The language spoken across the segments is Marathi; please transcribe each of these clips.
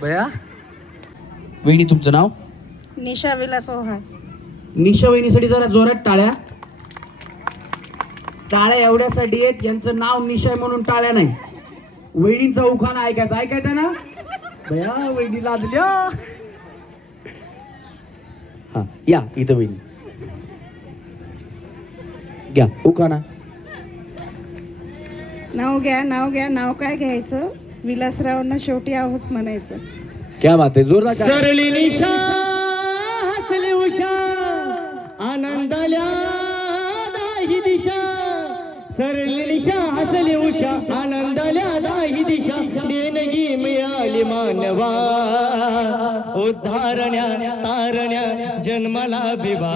भया वहिनी तुमचं नाव? निशा विलास ओहाळ. निशा वहिनीसाठी जरा जोरात टाळ्या. टाळ्या एवढ्यासाठी आहेत, यांचं नाव निशा आहे म्हणून टाळ्या नाही. वहिनींचा उखाणा ऐकायचा ना भया? वहिनी लाजल्या. हा या इथं वहिनी घ्या उखाणा. नाव घ्या नाव काय घ्यायचं, विलासरावांना शेवटी आहोच म्हणायचं. क्या बात आहे, जोरदार टाळ्या. सरली निशा हसले उषा आनंदाल्या दाही दिशा. सरली निशा हसले उषा आनंदाल्या दाही दिशा. देणगी मिळाली मानवा उद्धारण्या तारण्या जन्माला भिवा.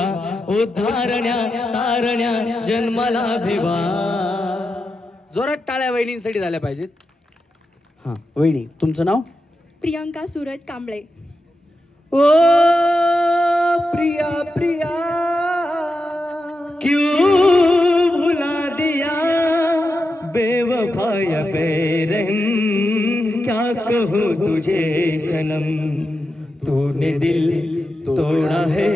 उद्धारण्या तारण्या जन्माला भिवा. जोरात टाळ्या वहिनींसाठी झाल्या पाहिजेत. हा वहिनी तुमचं नाव? प्रियंका सूरज कांबळे. ओ प्रिया प्रिया क्यों भुला दिया बेवफाया बेरहम. क्या कहूँ तुझे सनम तूने दिल तोड़ा है.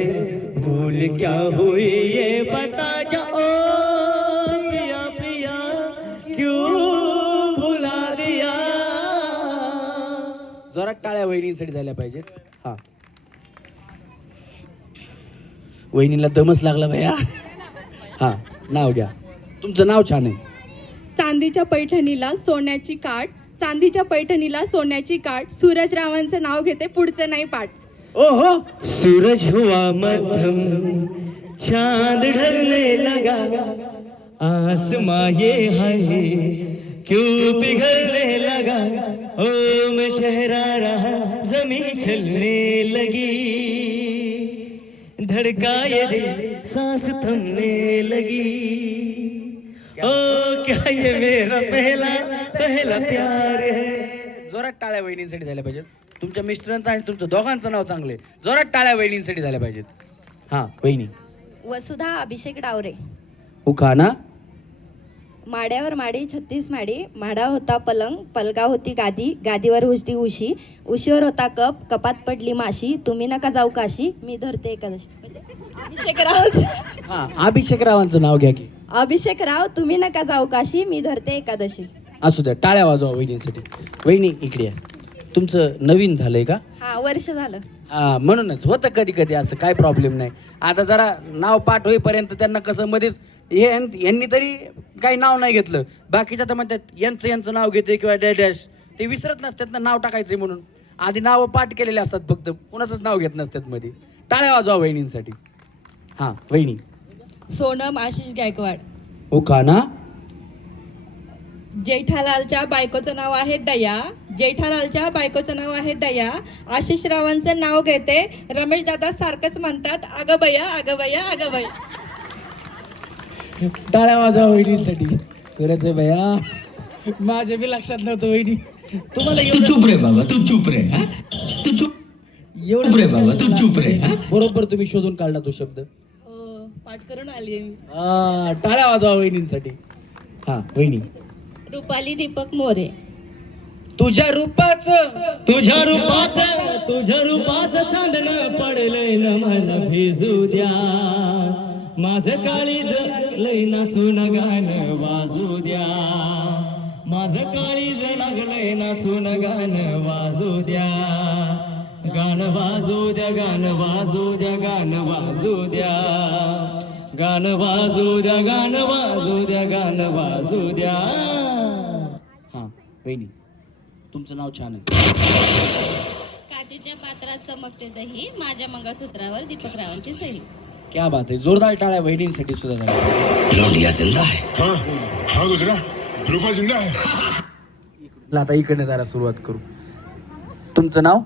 भूल क्या हुई ये बता जा. ओ प्रिया प्रिया क्यों भुला दिया. जोरात टाळ्या वहिनींसाठी झाल्या पाहिजेत. हा वहिनीला दमच लागला भैया. हा नाव घ्या. तुमचं नाव छान आहे. चांदीच्या पैठणीला सोन्याची काठ. चांदीच्या पैठणीला सोन्याची काठ. सूरजरावांचं नाव घेते, पुढचं नाही पाठ. ओहो सूरज हुआ मध्यम चांद ढलने लगा. आसमां ये है क्यों पिघलने लगा. ओ मैं ठहरा रहा जमीन चलने लगी. धड़का ये दिल सांस थमने लगी. ओ क्या ये मेरा पहला प्यार है. जोरात टाळ्या वहिनींसाठी झाल्या पाहिजेत. तुमच्या मिस्टरांचं आणि तुमचं दोघांचं नाव चांगले. जोरात टाळ्या वहिनींसाठी झाल्या पाहिजेत. हा वहिनी. वसुधा अभिषेक डावरे. उखाणा. माड्यावर माडी 36 माडी. माडा होता पलंग, पलगा होती गादी, गादीवर होती उशी, उशीवर होता कप, कपात पडली माशी. तुम्ही नका जाऊ काशी, मी धरते एकादशी. अभिषेक राव. हा अभिषेक रावांचं नाव घ्या की. अभिषेक राव तुम्ही नका जाऊ काशी, मी धरते एकादशी. असू द्या, टाळ्या वाजवा वहिनींसाठी. वहिनी इकडे या. तुमचं नवीन झालंय का? हा वर्ष झालं. हा म्हणूनच होतं कधी कधी असं, काय प्रॉब्लेम नाही. आता जरा नाव पाठ होईपर्यंत त्यांना कसं मध्येच यांनी तरी काही नाव नाही घेतलं, बाकीच्या तर म्हणतात यांचं नाव घेते किंवा डॅश. ते विसरत नसतात ना नाव टाकायचे म्हणून. आधी नाव पाठ केलेले असतात फक्त, कुणाचंच नाव घेत नसतात मध्ये. टाळ्या वाजवा वहिनींसाठी. हा वहिनी. सोनम आशिष गायकवाड. उखाणा. जेठालालच्या बायकोचं नाव आहे दया. जेठालालच्या बायकोचं नाव आहे दया. आशिष रावांचं नाव घेते, रमेश दादा सारखंच म्हणतात, अगं बया अगं बया अगं बया. टाळ्या वाजवा वहिनींसाठी. खरंच आहे भैया, माझ्या बी लक्षात नव्हतं वहिनी. तुम्हाला तू चुप रे बाबा, तू चुप रे. हा तू चुप रे बाबा, तू चुप रे. बरोबर तुम्ही शोधून काढला तो शब्द. पाठ करून आली मी. टाळ्या वाजवा वहिनींसाठी. हा वहिनी. रुपाली दीपक मोरे. तुझ्या रूपाचं चांदणं पडलंय न मला भिजू द्या. माझं काळीज लय नाचून गाणं वाजू द्या. माझं काळीज लागलंय नाचून गाणं वाजू द्या. गाणं वाजू द्या, गाणं वाजू द्या, गाणं वाजू द्या. गाणं वाजू द्या, गाणं वाजू द्या, गाणं वाजू द्या. हा वहिनी तुमचं नाव छान आहे. काचेच्या पात्रात चमकते दही, माझ्या मंगळसूत्रावर दीपक रावांची सही. क्या बात आहे, जोरदार टाळ्या वहिनींसाठी सुद्धा झाल्या. लौंडिया जिंदा है. हाँ गुजरा रूपा जिंदा है. आता इकडे जरा सुरुवात करू. तुमचं नाव?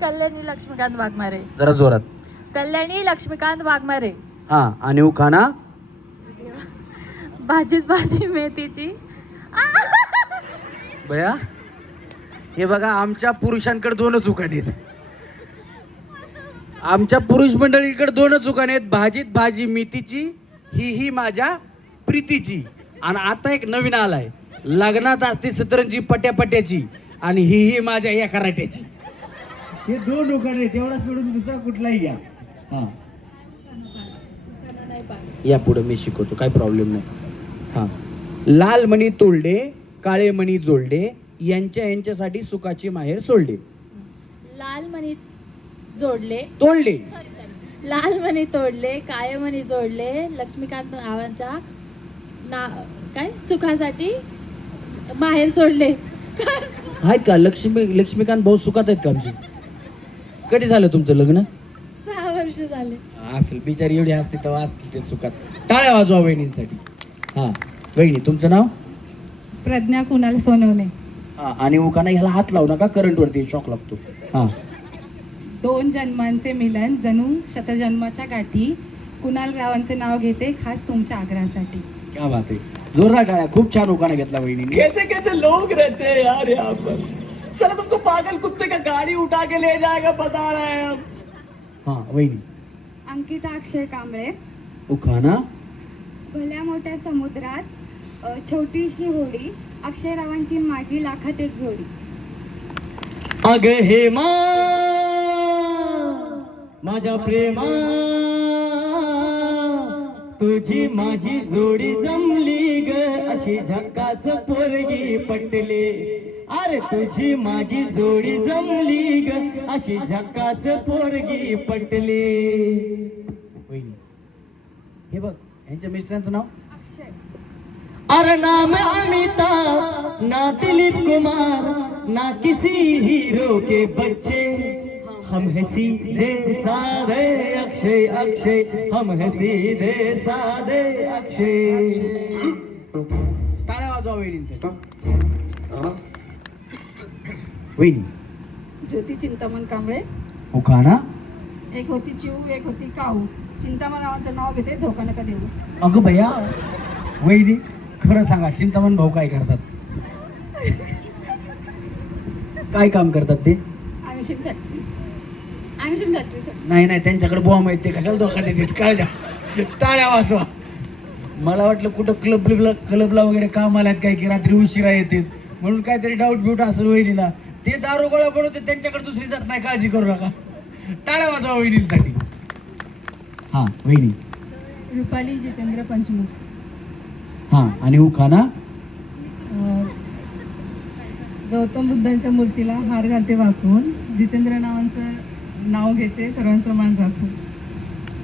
कल्याणी लक्ष्मीकांत वाघमारे. जरा जोरात. कल्याणी लक्ष्मीकांत वाघमारे. हा आणि उखाणा. भाजीच भाजी मेथीची. भया हे बघा, आमच्या पुरुषांकडे दोनच उखाणे आहेत. आमच्या पुरुष मंडळीकडे दोनच उखाणे आहेत. भाजीत भाजी मेथीची, ही माझ्या प्रीतीची. आणि आता एक नवीन आलाय, लग्नात असते सतरंजी पट्याची आणि ही माझ्या या कराट्याची. हे दोन उखाणे तेवढा सोडून दुसरा कुठलाही घ्या. हा या पुढे मी शिकवतो, काय प्रॉब्लेम नाही. हा, लाल मणी तोडले काळे मणी जोडले, यांच्यासाठी सुखाची माहेर सोडले. लाल मणी जोडले तोडले लाल मणी तोडले, काळे मणी जोडले, लक्ष्मीकांत रावांच्या काय सुखासाठी माहेर सोडले. आहेत का लक्ष्मीकांत भाऊ सुखात आहेत का आमचे? कधी झालं तुमचं लग्न? 6 वर्ष झाले. असेल, बिचारी एवढी असते तेव्हा असतील ते सुखात. टाळ्या वाजवा वहिनींसाठी. हा वहिनी, तुमचं नाव? प्रज्ञा कुणाल सोनवणे. हा, आणि उखाणा ह्याला हात लावू नका, करंट वरती शॉक लागतो. हा, 2 जन्मांचे मिलन जणू शतजन्माच्या गाठी, कुणाल रावांचे नाव घेते खास तुमच्या आग्रहासाठी. क्या बात आहे, जोरदार टाळ्या. खूप छान उखाणा घेतला वहिनी. कैसे कैसे लोग रहते हैं यार यहाँ पर. चलो तुमको पागल कुत्ते का गाड़ी उठा के ले जाएगा बता रहे हैं हम. हा वहिनी, अंकिता अक्षय कांबळे. उखाणा. भल्या मोठ्या समुद्रात छोटीशी होडी, अक्षयरावांची माझी लाखात एक जोडी. अग हे माझ्या प्रेमा, तुझी माझी जोडी जमली ग, अशी झक्कास पोरगी पटले. अरे तुझी माझी जोडी जमली ग, अशी झक्कास पोरगी पटले. वहिनी, हे बघ यांच्या मिस्टरांचं नाव? अक्षय. अरे नाम अमिताभ ना दिलीप कुमार ना किसी हीरो के बच्चे, हम हैं सीधे साधे अक्षय अक्षय, हम हैं सीधे साधे अक्षय. टाळ्या वाजवा वहिनींसाठी. वहिनी, ज्योती चिंतामण कांबळे. उखाणा. एक होती चिऊ एक होती काऊ, चिंतामण रावांचं नाव घेते धोका नका देऊ. अगं भैया, वहिनी खरं सांगा, चिंतामण भाऊ काय करतात? काय काम करतात ते? आयुष्य नाही नाही, त्यांच्याकडे बॉम्ब आहेत, ते कशाला धोका देतात? काय द्या, टाळ्या वाजवा. मला वाटलं कुठं क्लबला वगैरे कामाला आहेत काय, की रात्री उशिरा येतात म्हणून काहीतरी डाऊट बिऊट असेल वहिनीला. ते दारू गोळा बनवते, त्यांच्याकडे दुसरी जात नाही, काळजी करू नका. टाळ्या वाजवा वहिनींसाठी. हा वहिनी. रुपाली जितेंद्र पंचमुख. हा, आणि उखाणा. गौतम बुद्धांच्या मूर्तीला हार घालते वाकून, जितेंद्र नावांचं नाव घेते सर्वांचा मान राखून.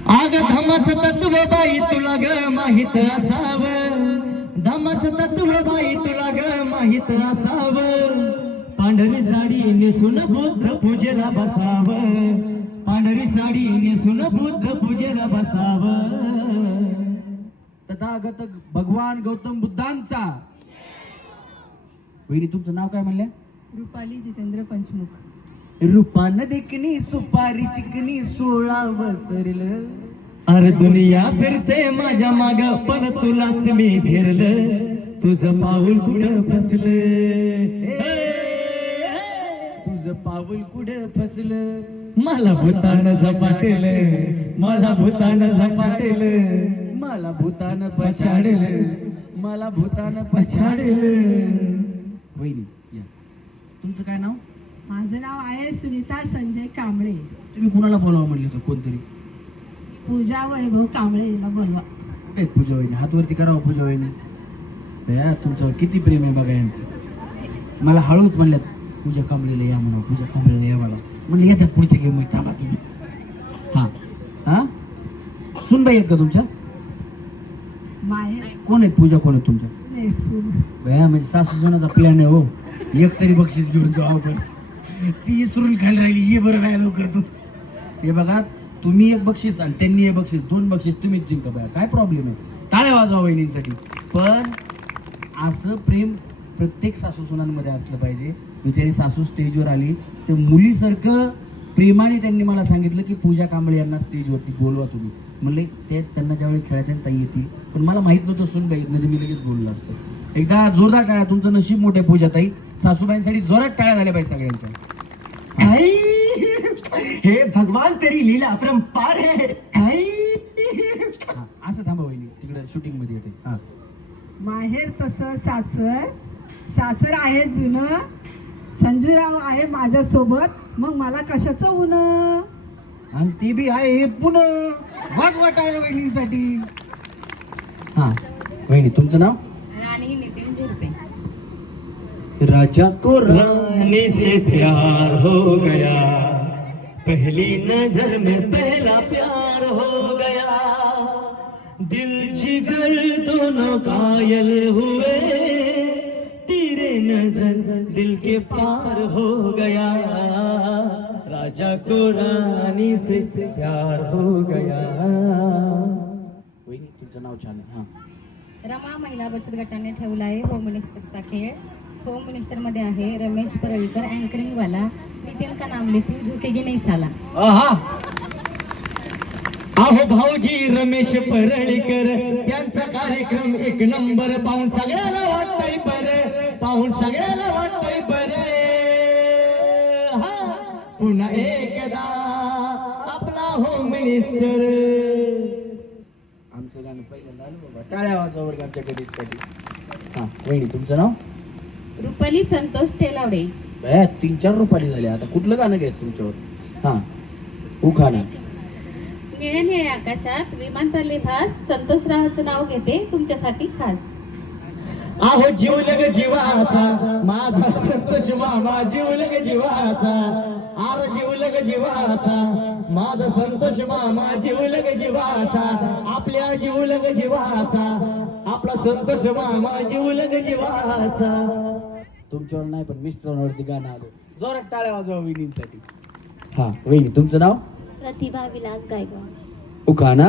आग धमाचं तत्व बाई तुला ग माहित असावं, धमाचं तत्व बाई तुला ग माहित असावं. पांढरी साडी नेसून बुद्ध पूजेला बसावं, पांढरी साडी नेसून बुद्ध पूजेला बसावं. तथागत भगवान गौतम बुद्धांचा. वहिनी, तुमचं नाव काय म्हणलं? रुपाली जितेंद्र पंचमुख. रूपान देखणी सुपारी चिकनी 16 वसरल. अरे दुनिया फिरते माझ्या माग, पण तुलाच मी फिरलं, तुझं पाऊल कुठं फसलं, तुझं पाऊल कुठं फसलं. मला भूतानं झपाटलं, मला भूतानं झपाटलं, मला भूतान पछाडलं, मला भूतान पछाडलं. वहिनी या, तुमचं काय नाव? माझं नाव आहे सुनीता संजय कांबळे. तुम्ही कुणाला बोलावं म्हणले होतं? कोणतरी? पूजा वैभव कांबळेला बोलवा. कुठे आहेत पूजा वहिनी? हात वरती करावं पूजा वहिनी. भैया, तुमच्यावर किती प्रेम आहे बघा यांचं. मला हळूच म्हणल्यात पूजा कांबळेला या म्हणा, पूजा कांबळेला या मला म्हणलं. येतात पुढच्या गेम मध्ये, थांबा तुम्ही. हा हा, सुनबाई आहेत का तुमच्या? माहेर कोण आहेत? पूजा कोण आहेत तुमच्या? भैया, म्हणजे सासू सोनाचा प्लॅन आहे हो. एक तरी बक्षीस घेऊन जाऊ आपण. ती इसरून खायला राहिली, ये बरं काय लवकर तू. हे बघा, तुम्ही एक बक्षीस आणि त्यांनी एक बक्षीस, 2 बक्षीस तुम्हीच जिंका. बघा काय प्रॉब्लेम आहे. टाळ्या वाजवा वहिनींसाठी. पण असं प्रेम प्रत्येक सासू सुनांमध्ये असलं पाहिजे. बिचारी सासू स्टेजवर आली तर मुलीसारखं प्रेमाने त्यांनी मला सांगितलं की पूजा कांबळे यांना स्टेजवरती बोलवा तुम्ही. म्हणले ते त्यांना ज्यावेळी खेळायला ताई येतील, पण मला माहित नव्हतं सुनबाई, म्हणजे मी लगेच बोललो असतं. एकदा जोरदार टाळ्या. तुमचं नशीब मोठे पूजा ताई. सासूबाईंसाठी जोरात टाळ्या झाल्या पाहिजे सगळ्यांच्या. हे भगवान तेरी लीला अपरंपार है. असं थांबा वहिनी, तिकडे शूटिंग मध्ये येते. हा माहेर तसं सासर, सासर आहे जुनं, संजूराव आहे माझ्यासोबत, मग मला कशाचं ऊन? आणि ती बी आहे हे पुन्हा वाजवा टाळ्या वहिनींसाठी. हा वहिनी तुमचं नाव? राणी नितीन झिरपे. राजा को रानी से प्यार हो गया, पहली नजर में पहला प्यार हो गया, दिल जिगर दोनों कायल हुए, तेरे नजर दिल के पार हो गया, राजा को रानी से प्यार हो गया. वहिनी तुमचं नाव छान आहे. हा रमा महिला बचत गटाने ठेवला आहे होम मिनिस्टरचा खेळ. होम मिनिस्टरमध्ये आहे रमेश परळीकर अँकरिंगवाला. नितीन का नाम लेती झुकेगी नहीं साला. आहा आहो भाऊजी रमेश परळकर, त्यांचा कार्यक्रम एक नंबर, पाहून सगळ्याला वाटतंय बरं, पाहून सगळ्याला वाटतंय बरं. हा पुन्हा एकदा आपला होम मिनिस्टर. आमचं गाणं पहिल्यांदा आलं बाबा. टाळ्या वाजवा वर्ग आमच्या कधीसाठी. हा वहिनी तुमचं नाव? रुपाली संतोष तेलावडे. 3-4 रुपाली झाले. आता कुठलं गाणं घ्यायचं तुमच्यावर? हा उखाणा. निळ्या निळ्या आकाशात विमान चालले भास, संतोषरावाचं नाव घेते तुमच्यासाठी खास. आहो जीवलग जीवाचा माझा संतोष मामा, जीवलग जीवाचा, आर जीवलग जीवाचा माझा संतोष मामा, जीवलग जीवाचा, आपल्या जीवलग जीवाचा, आपला संतोष मामा, जीवलग जीवाचा. तुमच्यावर नाही पण मिस्टरांवरती गाणं आलं. जोरात टाळ्या वाजवा वहिनींसाठी. हा वहिनी तुमचं नाव? प्रतिभा विलास गायकवाड. उखाणा.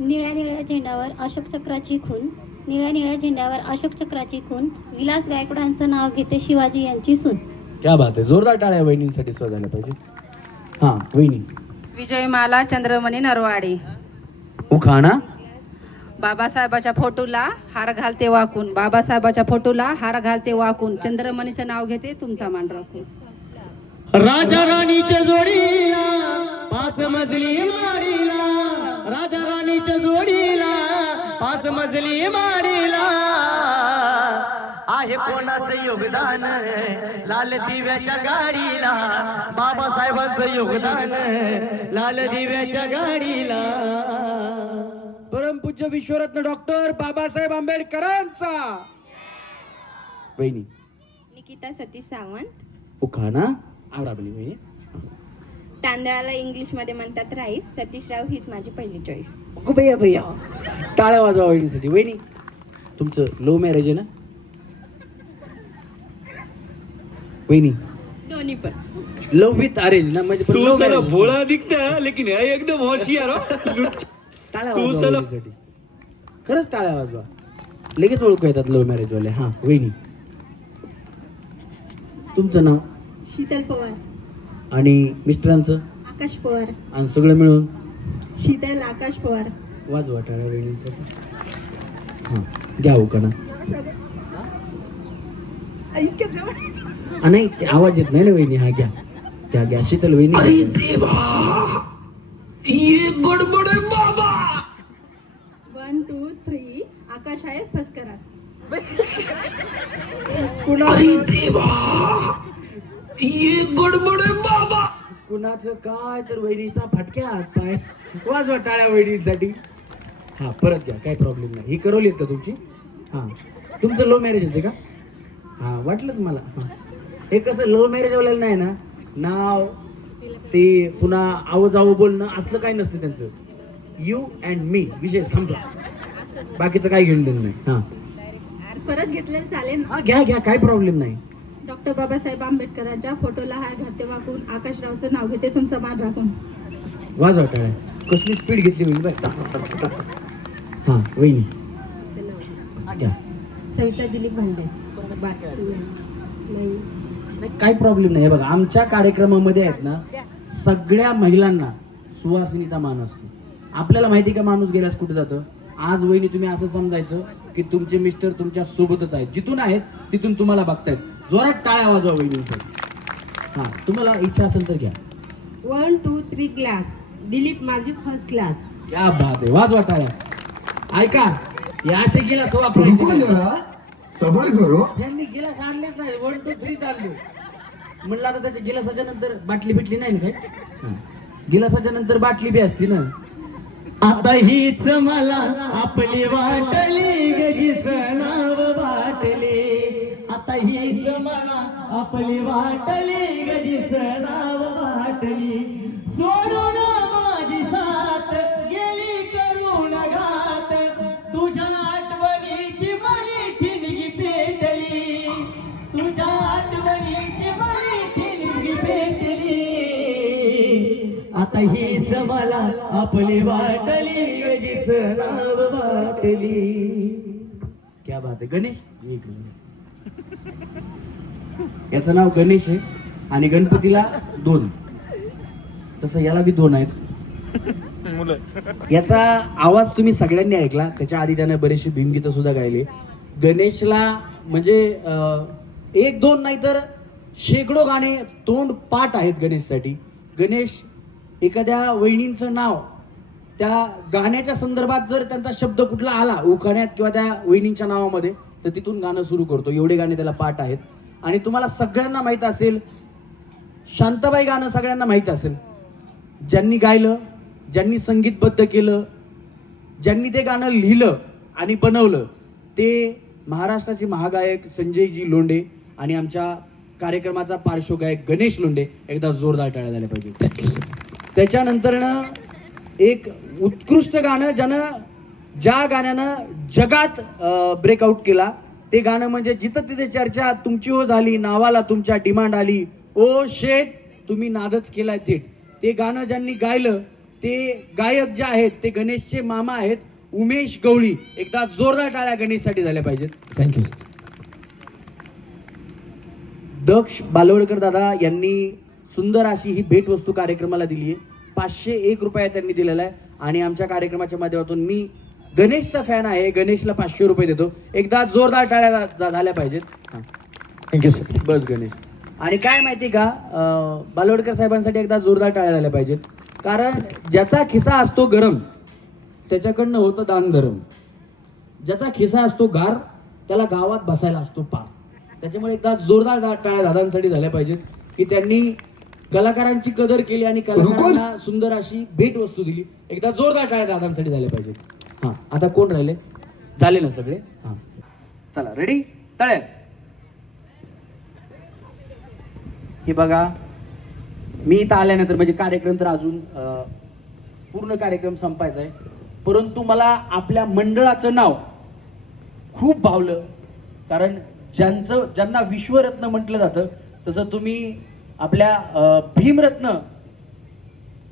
निळ्या निळ्या झेंड्यावर अशोक चक्राची खून, निळ्या निळ्या झेंड्यावर अशोक चक्राची खून, विलास गायकवाडांचं नाव घेते शिवाजी यांची सून. क्या बात आहे. जोरदार टाळ्या वहिनींसाठी शोधायला पाहिजे. हा वहिनी. विजयमाला चंद्रमणी नरवाडे. उखाणा. बाबासाहेबाच्या फोटोला हार घालते वाकून, बाबासाहेबाच्या फोटोला हार घालते वाकून, चंद्रमणीचं नाव घेते तुमचा मान राखून. राजा राणीच्या जोडीला 5 मजली माडीला, राजा राणीच्या जोडीला 5 मजली माडीला, आहे कोणाचं योगदान लाल दिव्याच्या गाडीला, बाबासाहेबांचं योगदान लाल दिव्याच्या गाडीला. परमपूज्य विश्वरत्न डॉक्टर बाबासाहेब आंबेडकरांचा. वहिनी. निकिता सतीश सावंत. उखाणा. आवराबली वहिनी. तांदळाला इंग्लिशमध्ये म्हणतात राईस, सतीशराव हीच माझी पहिली चॉईस. भैया भैया टाळ्या वाजवा वहिनीसाठी. वहिनी तुमचं लव्ह मॅरेज आहे ना? वहिनी दोन्ही पण. लव्ह विथ अरेंज ना? म्हणजे तू साला भोळा दिखता लेकिन है एकदम होशियार हो. टाळ्या वाजवा वहिनीसाठी. खरंच टाळ्या वाजवा. लगेच ओळखू येतात लव्ह मॅरेज वाले. हा वहिनी तुमचं नाव? शीतल पवार. आणि मिस्टरांचं? आकाश पवार. आणि सगळं मिळून शीतल आकाश पवार. वाजवा टाळ्या वहिनीसाठी. हा घ्या उखाणा. नाही ते आवाज येत नाही ना वहिनी. हा घ्या घ्या घ्या शीतल वहिनी. अरे देवा ये गडबड आहे बाबा. 1 2 3 आकाश आहे फसकरा. अरे देवा ये गडबड आहे बाबा. कुणाचं काय तर वहिनीचा फटक्या हात पाय. वाजवा टाळ्या वहिनीसाठी. हा परत घ्या काही प्रॉब्लेम नाही. ही करवलीत का तुमची? हा तुमचं लव्ह मॅरेज आहे का? हा वाटलंच मला. हा हे कसं लव्ह मॅरेज वाल्याला नाही ना नाव ते पुन्हा आव जावं बोलणं असलं काही नसतं त्यांचं. यू अँड मी विषय संपला. बाकीचं काही घेऊन देणं नाही. हा परत घेतलेलं चालेल. हा घ्या घ्या काही प्रॉब्लेम नाही. डॉक्टर बाबासाहेब आंबेडकरांच्या फोटोला हार घालते वाकून, आकाशरावचं नाव घेते तुमचा मान राखून. वाजवा टाळ्या. कसली स्पीड घेतली वहिनी बाय. हा वहिनी हा घ्या. सविता दिलीप भांडे. नाही काही प्रॉब्लेम नाही. बघा आमच्या कार्यक्रमामध्ये आहेत ना सगळ्या महिलांना सुवासिनीचा मान असतो. आपल्याला माहिती का माणूस गेल्यास कुठे जातं. आज वहिनी तुम्ही असं समजायचं की तुमचे मिस्टर तुमच्या सोबतच आहेत. जिथून आहेत तिथून तुम्हाला बघतायत. जोरात टाळ्या वाजवा वहिनींसाठी. हा तुम्हाला इच्छा असेल तर घ्या. 1 2 3 ग्लास. दिलीप माझी फर्स्ट क्लास. क्या बात आहे. वाजवा टाळ्या. ऐका हे असे गिलास रुको वापरायचे जरा सबर करो. त्यांनी गिलास आणलेच नाही 1 2 3 चाललो म्हणलं आता त्याच्या गिलासाच्या नंतर बाटली बिटली नाही ना काय गिलासाच्या नंतर बाटली बी असती ना. आता हीच मला आपली वाटली गजीच नाव वाटली. आता हीच मला आपली वाटली गजीच नाव वाटली. सोडून माझी साथ गेली करून घात. तुझ्या आठवणीची मला ठिणगी पेटली. तुझ्या आठवणीची मला ठिणगी पेटली. आता हीच मला आपली वाटली गजीच नाव वाटली. क्या बात आहे. गणेश एक मिनिट. याचं नाव गणेश आहे आणि गणपतीला 2 तसं याला बी 2 आहेत. याचा आवाज तुम्ही सगळ्यांनी ऐकला. त्याच्या आधी त्याने बरेचशी भीमगीतं सुद्धा गायली. गणेशला म्हणजे 1 2 नाही तर शेकडो गाणे तोंड पाठ आहेत गणेशसाठी. गणेश एखाद्या वहिनींचं नाव त्या गाण्याच्या संदर्भात जर त्यांचा शब्द कुठला आला उखाण्यात किंवा त्या वहिनींच्या नावामध्ये तर तिथून गाणं सुरू करतो. एवढे गाणे त्याला पाठ आहेत. आणि तुम्हाला सगळ्यांना माहित असेल शांताबाई गाणं सगळ्यांना माहित असेल. ज्यांनी गायलं, ज्यांनी संगीतबद्ध केलं, ज्यांनी ते गाणं लिहिलं आणि बनवलं ते महाराष्ट्राचे महागायक संजयजी लोंढे आणि आमच्या कार्यक्रमाचा पार्श्वगायक गणेश लोंढे. एकदा जोरदार टाळ्या झाल्या पाहिजे. त्याच्यानंतरनं एक उत्कृष्ट गाणं ज्या गाण्यानं जगात ब्रेकआउट केला ते गाणं म्हणजे जिथं तिथे चर्चा तुमची हो झाली, नावाला तुमच्या डिमांड आली, ओ शेट तुम्ही नादच केलाय थेट. ते गाणं ज्यांनी गायलं ते गायक जे आहेत ते गणेशचे मामा आहेत उमेश गवळी. एकदा जोरदार टाळ्या गणेशसाठी झाल्या पाहिजेत. थँक्यू. दक्ष बालवडकर दादा यांनी सुंदर अशी ही भेटवस्तू कार्यक्रमाला दिली आहे. 501 रुपये त्यांनी दिलेला आहे आणि आमच्या कार्यक्रमाच्या माध्यमातून मी गणेशचा फॅन आहे. गणेशला 500 रुपये देतो. एकदा जोरदार टाळ्या झाल्या पाहिजेत. Thank you sir. बस गणेश. आणि काय माहिती का बालवडकर साहेबांसाठी एकदा जोरदार टाळ्या झाल्या पाहिजेत. कारण ज्याचा खिसा असतो गरम त्याच्याकडनं होतं दान धरम. ज्याचा खिसा असतो गार त्याला गावात बसायला असतो पार. त्याच्यामुळे एकदा जोरदार टाळ्या दादांसाठी झाल्या पाहिजेत की त्यांनी कलाकारांची कदर केली आणि कलाकारांना सुंदर अशी भेटवस्तू दिली. एकदा जोरदार टाळ्या दादांसाठी झाल्या पाहिजेत. हां आता कोण राहिले? झाले ना सगळे? हां चला रेडी? तळ्या. हे बघा मी इथं आल्यानंतर म्हणजे कार्यक्रम तर अजून पूर्ण कार्यक्रम संपायचा आहे परंतु मला आपल्या मंडळाचं नाव खूप भावलं. कारण ज्यांना विश्वरत्न म्हटलं जातं तसं तुम्ही आपल्या भीमरत्न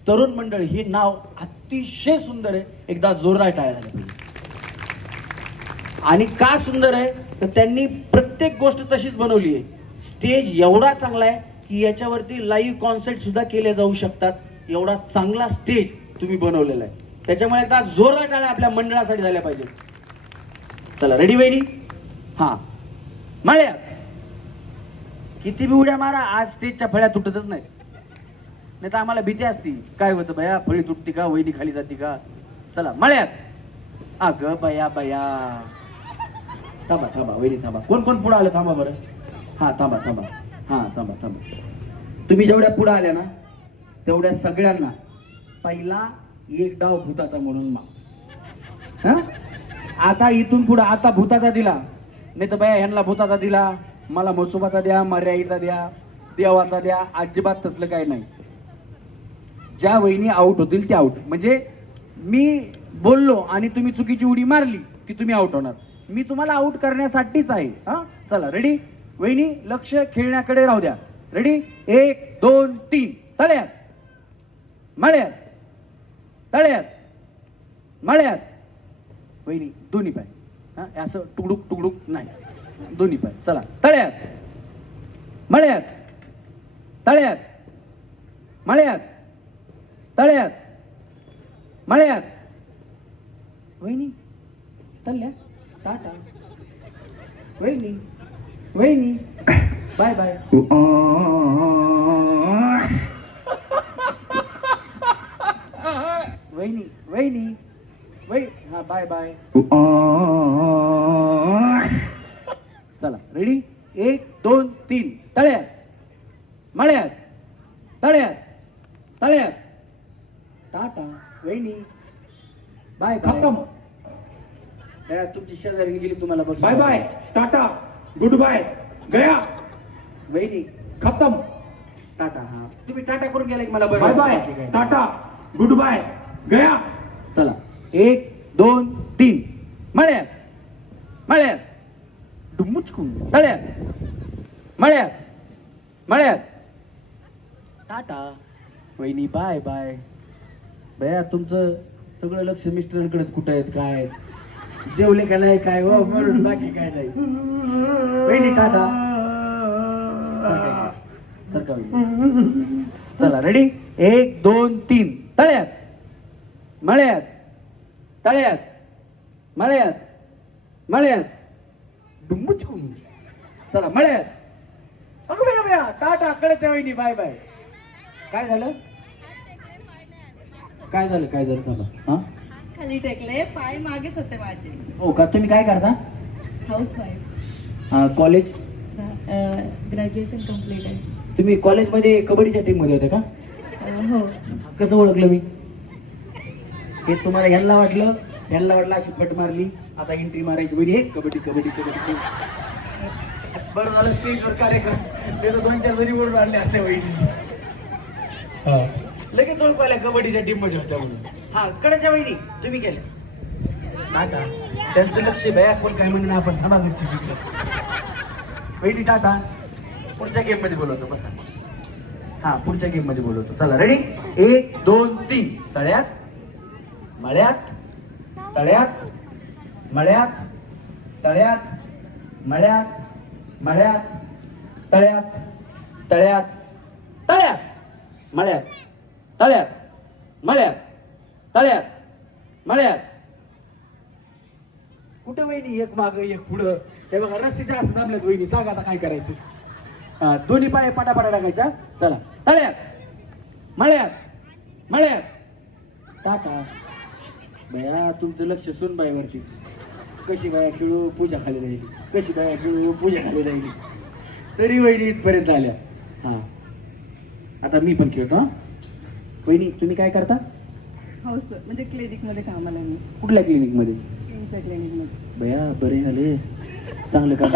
तरुण मंडळ हे नाव अतिशय सुंदर आहे. एकदा जोरदार टाळ्या झाल्या पाहिजे. आणि का सुंदर आहे तर त्यांनी प्रत्येक गोष्ट तशीच बनवली आहे. स्टेज एवढा चांगला आहे की याच्यावरती लाईव्ह कॉन्सर्ट सुद्धा केले जाऊ शकतात. एवढा चांगला स्टेज तुम्ही बनवलेला आहे. त्याच्यामुळे एकदा जोरदार टाळ्या आपल्या मंडळासाठी झाल्या पाहिजे. चला रेडी वहिनी? हां माळ्या किती बी उड्या मारा आज स्टेजच्या फळ्या तुटतच नाहीत. नाही तर आम्हाला भीती असती काय होतं बया फळी तुटती का वहिनी खाली जाती का. चला मळ्यात. अगं बया बया थांबा थांबा वहिनी थांबा. कोण कोण पुढं आलं थांबा बरं. हां थांबा थांबा. हां थांबा थांबा. तुम्ही जेवढ्या पुढं आल्या ना तेवढ्या सगळ्यांना पहिला एक डाव भूताचा म्हणून हां आता इथून पुढं आता भूताचा दिला नाही तर बया ह्यांना भूताचा दिला मला म्हसोबाचा द्या मर्याईचा द्या देवाचा द्या अजिबात तसलं काय नाही. ज्या वहिनी आऊट होतील त्या आऊट. म्हणजे मी बोललो आणि तुम्ही चुकीची उडी मारली की तुम्ही आऊट होणार. मी तुम्हाला आऊट करण्यासाठीच आहे. हां चला रेडी वहिनी लक्ष खेळण्याकडे राहू द्या. रेडी 1 2 3 तळ्यात मळ्यात तळ्यात मळ्यात. वहिनी दोन्ही पाय हां असं टुकडूक टुकडूक नाही दोन्ही पाय. चला तळ्यात मळ्यात तळ्यात मळ्यात तळ्यात मळ्यात. वहिनी चालल्या टाटा. वहिनी वहिनी बाय बाय. वहिनी वहिनी वही हां बाय बाय. चला रेडी 1 2 3 तळ्यात मळ्यात तळ्यात तळ्यात. टाटा वहिनी बाय खतम. बाय. तुमची शेजारी गेली तुम्हाला बस. Bye bye tata goodbye गया वहिनी खतम. टाटा. हा तुम्ही टाटा करून गेला की मला बरं बाय बाय वाटतं. काय? टाटा गुड बाय गया. चला 1 2 3 मळ्यात मळ्यात डुमुचकून तळ्यात मळ्यात मळ्यात. टाटा वहिनी बाय बाय. बया तुमचं सगळं लक्ष मिस्टरांकडेच कुठं आहेत काय आहेत. जेवले का नाही काय हो म्हणून बाकी काय नाही. वहिनी टाटा. सरका वहिनी. चला रेडी 1 2 3 तळ्यात मळ्यात तळ्यात मळ्यात मळ्यात डुंबुचकून. चला मळ्यात. अगं बया बया टाटा कडेच्या वहिनी बाय बाय. काय झालं काय झालं काय झालं थांबा. हा खाली टेकले, पाय मागेच होते माझे. हो का. तुम्ही काय करता. House wife. College graduation complete आहे. तुम्ही कॉलेजमध्ये कबड्डीच्या टीम मध्ये होते का. हो. कसं ओळखलं मी. हे तुम्हाला ह्यांना वाटलं अशी फट मारली आता एंट्री मारायची वहिनी हे कबड्डी कबड्डी कबड्डी. बरं झालं स्टेजवर कार्यक्रम ते तर 2-4 जरी ओढून आणले असते वहिनी. लगेच ओळखू आल्या कबड्डीच्या टीम मध्ये होत्या म्हणून. हा कडेच्या वहिनी तुम्ही केले. टाटा. त्यांचं लक्ष बया कोण काय म्हणून आपण थांबा तुमची वहिनी टाटा. पुढच्या गेम मध्ये बोलवतो बसा. हा पुढच्या गेम मध्ये बोलवतो. चला रेडी 1 2 3 तळ्यात मळ्यात तळ्यात मळ्यात तळ्यात मळ्यात मळ्यात तळ्यात तळ्यात तळ्यात मळ्यात तळ्यात मळ्यात तळ्यात मळ्यात. कुठं वहिनी एक माग एक पुढं. हे बघा रस्सीच्या असं दाबल्यात वहिनी. सांगा आता काय करायचं. दोन्ही पाय पटापटा टाकायच्या. चला तळ्यात मळ्यात मळ्यात. टाटा. बया तुमचं लक्ष सुनबाईवरतीच. कशी बाया खेळू पूजा खाली राहिली कशी बाया खेळू पूजा खाली राहिली तरी वहिनी इथपर्यंत आल्या. हा आता मी पण खेळतो. हा वहिनी तुम्ही काय करता. हाऊस म्हणजे क्लिनिकमध्ये कामाला मी. कुठल्या क्लिनिकमध्ये. स्किनच्या क्लिनिकमध्ये. बया बरे झाले चांगलं काम.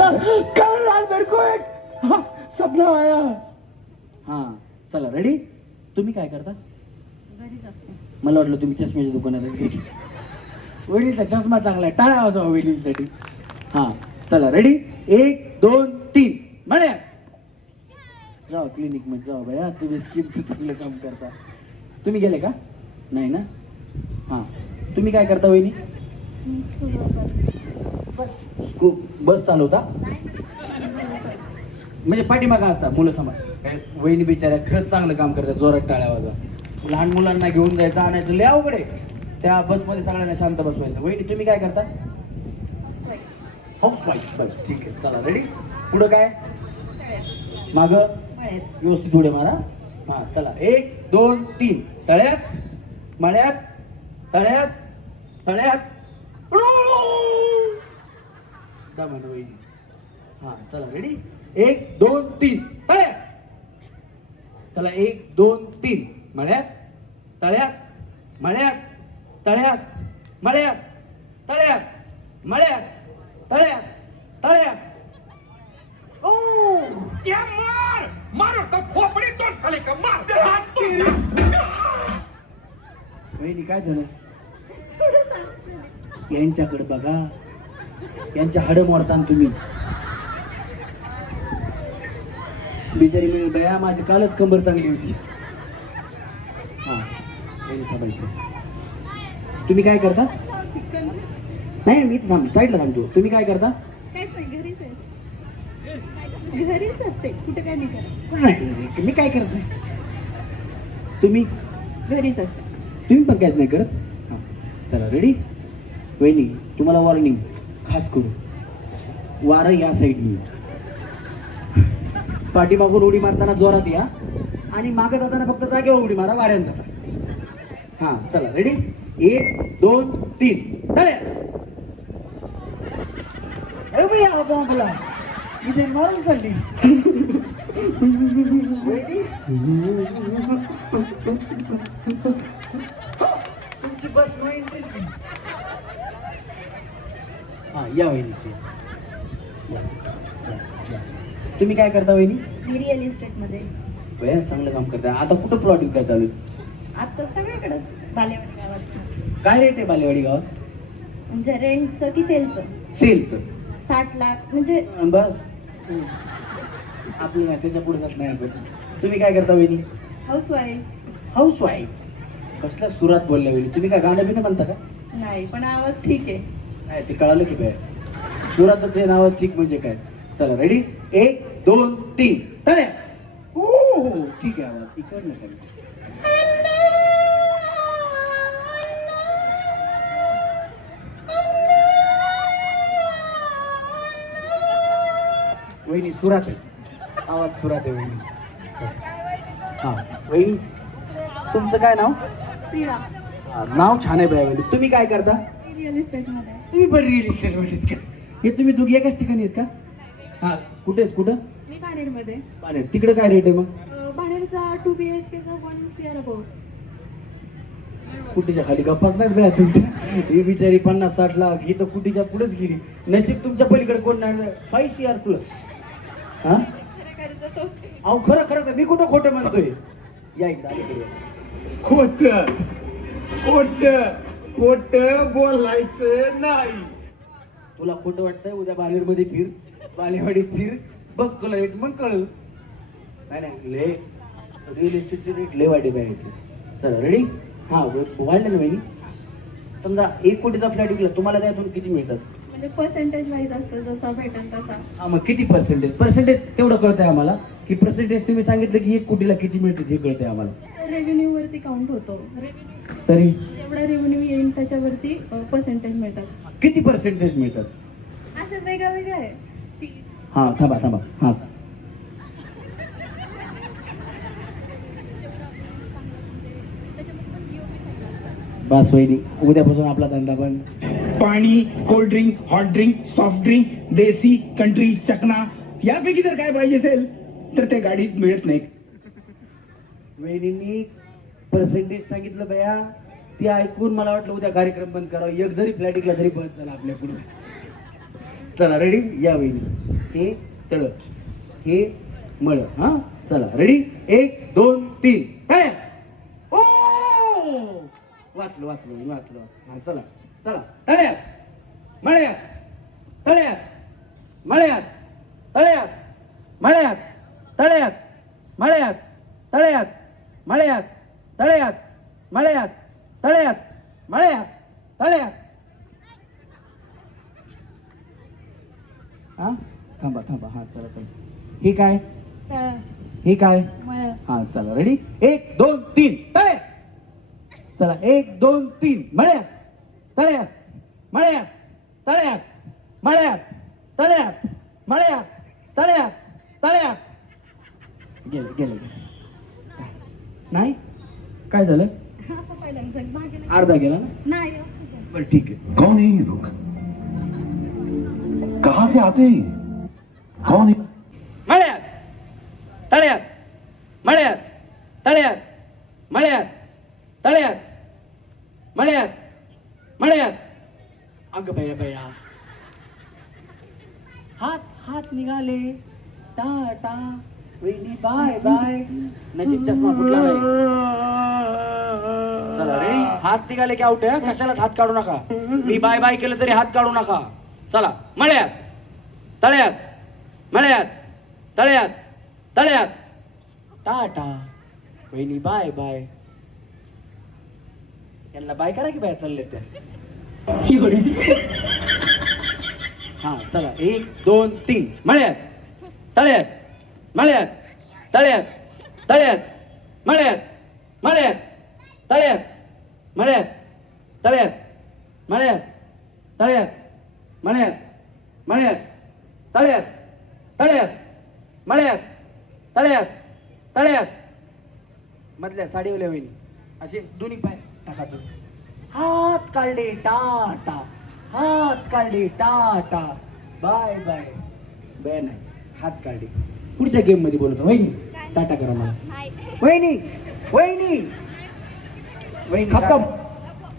सपना आया. हा चला रेडी. तुम्ही काय करता. घरीच असते. मला वाटलं तुम्ही चष्म्याच्या दुकानात गेली. वहिनीचा चष्मा चांगला आहे. टाळ्या वाजवा वहिनीसाठी. हा चला रेडी 1 2 3 मळ्यात. जाऊ क्लिनिक मध्ये जाऊ बाया तुम्ही स्किनचं चांगलं काम करता. तुम्ही गेले का नाही ना. हा तुम्ही काय करता वहिनी. बस चालवता म्हणजे पाठीमागा असता मुलं समोर. वहिनी बिचाऱ्या खरंच चांगलं काम करतात. जोरात टाळ्या वाजवा. लहान मुलांना घेऊन जायचं आणायचं लय अवघड आहे. त्या बसमध्ये सगळ्यांना शांत बसवायचं. वहिनी तुम्ही काय करता. House wife. बस ठीक आहे. चला रेडी पुढं काय माग व्यवस्थित उड्या मारा. हा चला 1 2 3 तळ्यात मळ्यात तळ्यात तळ्यात दमन वहिनी. हा चला रेडी 1 2 3 तळ्यात. चला 1 2 3 मळ्यात तळ्यात मळ्यात तळ्यात मळ्यात तळ्यात मळ्यात तळ्यात तळ्यात. ओ या मार मार तो खोपडी तोड खाली का मार. वहिनी काय झालं. यांच्याकडे बघा यांच्या हाडं मोडताना तुम्ही. बिचारी मी बया माझी कालच कंबर चांगली होती. हा तुम्ही काय करता. नाही मी थांब साईडला थांबतो. तुम्ही काय करता. घरीच असते. कुठे काय नाही करत. नाही मी काय करत. तुम्ही घरीच असते. तुम्ही पण काहीच नाही करत. हां चला रेडी वहिनी तुम्हाला वॉर्निंग खास करू वारं या साईडनी. पाठीमागून उडी मारताना जोरात या आणि मागे जाताना फक्त जागेवर उडी मारा वाऱ्यानं जाता. हां चला रेडी 1 2 3 तळ्यात. अरे बाई, हा बॉम्बला इथे मारून चालली. वहिनी? तुमची बस नो एंट्री. हा या वहिनी. या. तुम्ही काय करता वहिनी? मी रिअल इस्टेटमध्ये बया चांगलं काम करता. आता कुठं प्लॉट विकाय चालू आहे? आता सगळ्याकडं बालेवाडी गावात. काय रेट आहे बालेवाडी गावात? म्हणजे रेंटचं की सेलचं? सेलचं. 60 लाख म्हणजे बस आपलं नाही, त्याच्या पुढे जात नाही आपण. तुम्ही काय करता वहिनी? House wife. House wife. कसल्या सुरात बोलल्या वहिनी? तुम्ही काय गाणं बिणं म्हणता का? नाही, पण आवाज ठीक आहे. नाही ते कळालं की काय सुरातच आहे नावाज ठीक म्हणजे काय. चला रेडी 1 2 3 तळ्या. ओ ठीक आहे आवाज इकडनं कमी. वहिनी सुरात आहे, आवाज सुरात आहे वहिनी. हां वहिनी तुमचं काय नाव? प्रिया. नाव छान आहे बाय वहिनी. तुम्ही काय करता? रिअल इस्टेटमध्ये. तुम्ही पण रिअल इस्टेटमध्येच का? हे तुम्ही दोघी एकाच ठिकाणी आहेत का? हां कुठे आहेत? कुठं? मी बाणेरमध्ये. पाण्यात. तिकडे काय रेट आहे मग? बाणेरचा 2 BHK 1 CR अबाउट. कुटीच्या खाली गप्पाच नाहीत बाया तुमच्या. ही बिचारी 50-60 लाख ही तर कुटीच्या पुढेच गेली. नशीब तुमच्या पलीकडे कोण नाही. 5 CR प्लस. हा अहो खरं खरंच मी कुठं खोटं म्हणतोय? या एकदा अलीकडे. खोट खोट खोट बोलायचं नाही. तुला खोटं वाटतंय? उद्या बालेरमध्ये फिर, बालेवाडीत फिर, बघ तुला रेट मग कळलं. नाही नाही ले रिअल इस्टेटचे रेट लय वाढे पाहिजे. चला रेडी. हां वाढले ना वहिनी. समजा 1 कोटीचा फ्लॅट विकला तुम्हाला त्यातून किती मिळतात? म्हणजे पर्सेंटेज वाईज असतं, जसा भेटेल तसा. हा मग किती पर्सेंटेज? पर्सेंटेज तेवढं कळतंय आम्हाला की पर्सेंटेज तुम्ही सांगितलं की 1 कोटीला किती मिळते हे कळतंय आम्हाला. रेव्हेन्यू वरती काउंट होतो. तरी जेवढा रेव्हेन्यू येईल त्याच्यावरती पर्सेंटेज मिळतात. किती पर्सेंटेज मिळतात? असं वेगळं वेगळं आहे. हां थांबा थांबा. हां बस वहिनी उद्यापासून आपला धंदा बंद. पाणी, cold drink, hot drink, soft drink, देसी, कंट्री, चकना यापैकी जर काय पाहिजे असेल तर ते गाडीत मिळत नाही. वहिनींनी पर्सेंटेज सांगितलं बया. ती ऐकून मला वाटलं उद्या कार्यक्रम बंद करावा. एक जरी फ्लॅट विकला तरी बंद. चला आपल्या पुढे. चला रेडी. या वहिनी. हे तळ हे मळ. हा चला रेडी 1 2 3 तळ्या. ओ वाचलं वाचलं वाचलं. हा चला चला तळ्यात मळ्यात तळ्यात मळ्यात तळ्यात मळ्यात तळ्यात मळ्यात तळ्यात मळ्यात तळ्यात मळ्यात तळ्यात मळ्यात तळ्यात. हा थांबा थांबा. हा चला चला. हे काय? हे काय? हा चला रेडी 1 2 3 तळ्यात. चला 1 2 3 मळ्यात तळ्यात मळ्यात तळ्यात मळ्यात तळ्यात मळ्यात तळ्यात तळ्यात. गेलं गेलं गेलं. नाही काय झालं? अर्धा गेला ना? नाही बरं ठीक आहे. कौन है ये लोग? कहां से आते हैं? कौन है? मळ्यात तळ्यात मळ्यात तळ्यात मळ्यात तळ्यात मळ्यात मळ्यात. अगं बया बया हात हात निघाले टाटा वहिनी बाय बाय. नशीब चष्मा फुटला नाही. चला रेडी. हात निघाले की आउट आहे. कशाला हात काढू नका. मी बाय बाय केलं तरी हात काढू नका. चला मळ्यात तळ्यात मळ्यात तळ्यात तळ्यात टाटा वहिनी बाय बाय. यांना बाय करा की बाय चालले ते. हा चला 1 2 3 मळ्यात तळ्यात मळ्यात तळ्यात तळ्यात मळ्यात मळ्यात तळ्यात मळ्यात तळ्यात मळ्यात तळ्यात मळ्यात मळ्यात तळ्यात तळ्यात मळ्यात तळ्यात तळ्यात. मधल्या साडीवल्या वहिनी असे दोन्ही पाय टाका तुम्ही. हात काढले टाटा, हात काढले टाटा, बाय बाय. बाय नाही, हात काढले. पुढच्या गेम मध्ये बोलतो. वहिनी टाटा करा मला. वहिनी वहिनी वहिनी खतम.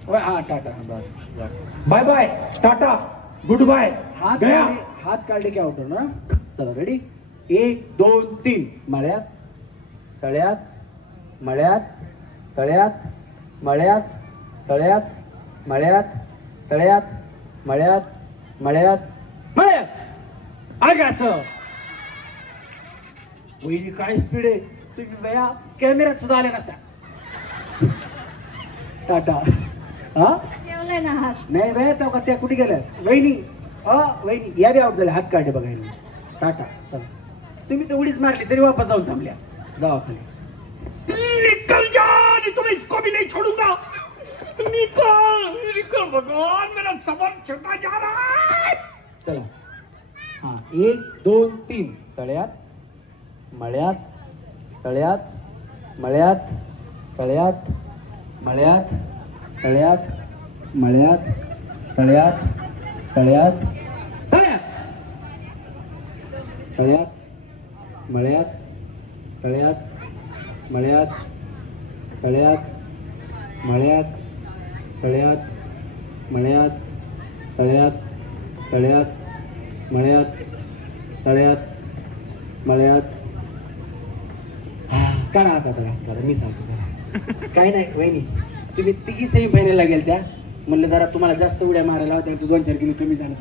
हा टाटा. बस जा. Bye bye, tata, goodbye, हात गया. काढले, हात काढले की आउट ना. चला रेडी. 1 2 3. मळ्यात, तळ्यात, मळ्यात, तळ्यात, मळ्यात, तळ्यात, मळ्यात, तळ्यात, मळ्यात, मळ्यात, मळ्यात. असं. वहिनी काय स्पीड आहे तुम्ही बया, कॅमेऱ्यात सुद्धा आल्या नसत्या. टाटा. हा ठेवलाय ना हात. नाही बाय, त्या त्या कुठे गेल्या वहिनी? वहिनी या बी आउट झाल्या, हात काढले बघा यांनी. टाटा. चला, तुम्ही तर उडीच मारली तरी वापस जाऊन थांबल्या. जावा खाली. निकल जा, तुम्ही इसको भी नहीं छोडूंगा. निकल निकल, भगवान मेरा सबर छटा जा रहा है. चला. हा 1 2 3. तळ्यात, मळ्यात, तळ्यात, मळ्यात, तळ्यात, मळ्यात, तळ्यात, मळ्यात, तळ्यात, तळ्यात, तळ्यात, तळ्यात, मळ्यात, तळ्यात, मळ्यात, तळ्यात, मळ्यात, तळ्यात, मळ्यात, तळ्यात, तळ्यात, मळ्यात, तळ्यात, मळ्यात. काढा आता त्याला, मी सांगतो त्याला. काय नाही वहिनी, तुम्ही तिघी सेमी फायनलला गेल त्या. म्हणलं जरा तुम्हाला जास्त उड्या मारायला होत्या, 2-4 किलो कमी झालं.